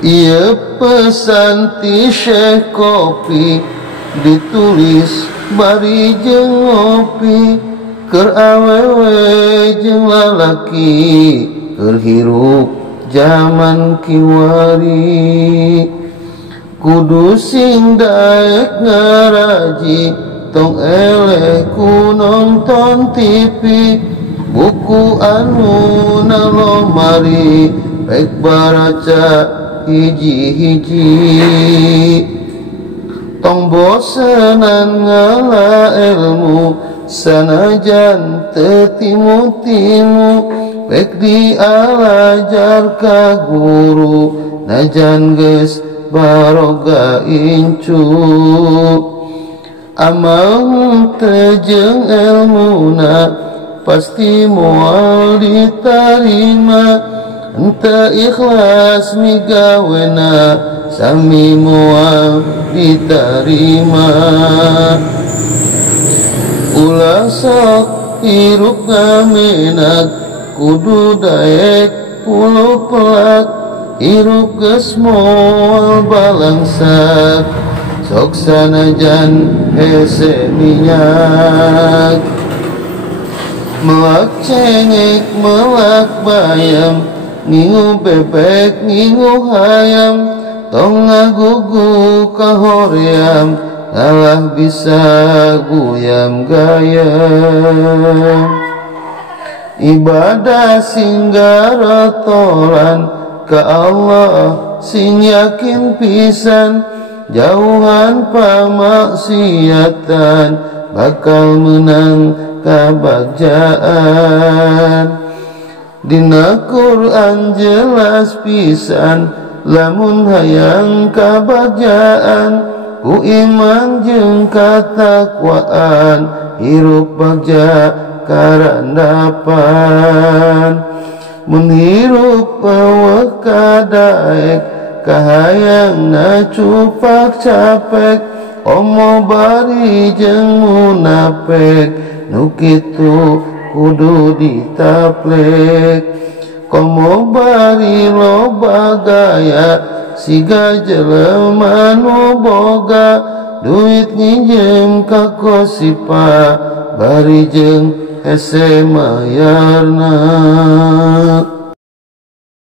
Ieu pesan ti Syekh Kopi ditulis bari jeung ngopi, keur awewe jeung lalaki keur hirup zaman kiwari. Kudu sing daek ngaraji tong eleh ku nonton TV, buku anu na lomari rek baraca hiji-hiji. Tong bosenan ngala ilmu sanajan teu timu-timu, rek dialajar ka guru najan geus baroga incu. Amal teu jeung ilmuna pasti moal ditarima, henteu ikhlas migawena sami moal ditarima. Ulah sok hirup ngamenak kudu daek puluh pelak, hirup geus moal balangsak sok sanajan hese minyak. Melak cengek melak bayam, ngingu bebek ngingu hayam, tong ngagugu kahoream ngalah bisa guyam gayam. Ibadah sing garatolan ka Allah sing yakin pisan, jauhan pamaksiatan bakal menang kabagjaan. Dina Quran jelas pisan lamun hayang kabagjaan, ku iman jeung katakwaan hirup bagja karandapan. Mun hirup eueuh kadaek kahayang na cupak capek, omo bari jeung munafik nu kitu kudu ditaplek. Komo bari loba gaya siga jelema nu boga, duit nginjem ka kosipa bari jeung hese mayarna.